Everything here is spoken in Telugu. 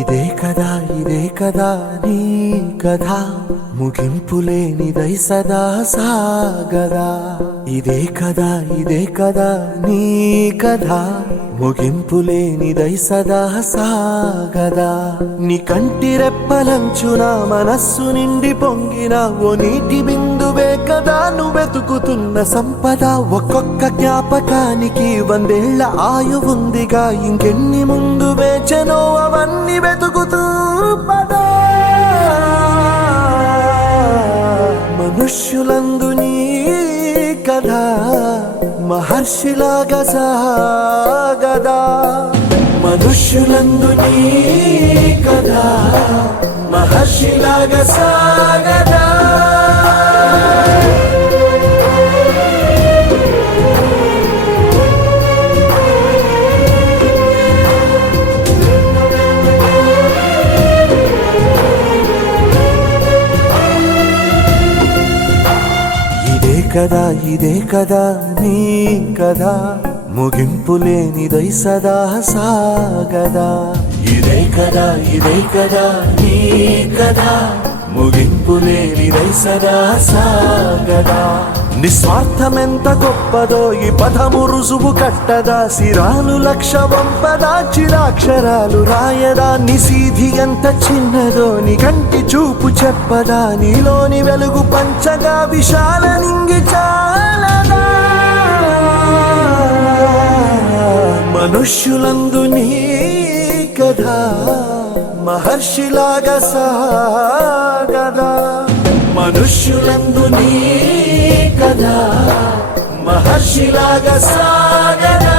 ఇదే కదా నీ కథ ముగింపులేనిదై సదా సాగదా. ఇదే కదా నీ కథ ముగింపులేనిదై సదా సాగదా. నీ కంటి రెప్పలంచున మనస్సు నిండి పొంగిన ఓ నీటి బిందువే కదా నువ్వెతుకుతున్న సంపద. ఒక్కొక్క జ్ఞాపకానికి 100 ఏళ్ల ఆయువుందిగా, ఇంకెన్ని ముందు వేచనో అవన్నీ వెతుకుతూ పదా. మనుష్యులందు నీ కథ మహర్షిలాగా సాగదా. మనుష్యులందు నీ కథ మహర్షిలాగా సాగదా. ఇదే కదా నీ కథ ముగింపులేనిదై సదా సాగదా. ఇదే కదా నీ కథ ముగింపులేనిదై సదా సాగదా. నిస్వార్థమెంత గొప్పదో ఈ పదము రుజువు కట్టదా. సిరాలు 1,00,000 వంపదా, చిరాక్షరాలు రాయదా. నిశీధి ఎంత చిన్నదో నీ కంటి చూపు చెప్పదా. నీలోని వెలుగు పంచగా విశాల నింగి చాలదా. మనుష్యులందు నీ కథ మహర్షిలాగా సాగదా. మనుష్యులందు నీ కథ మహర్షిలాగా సాగదా.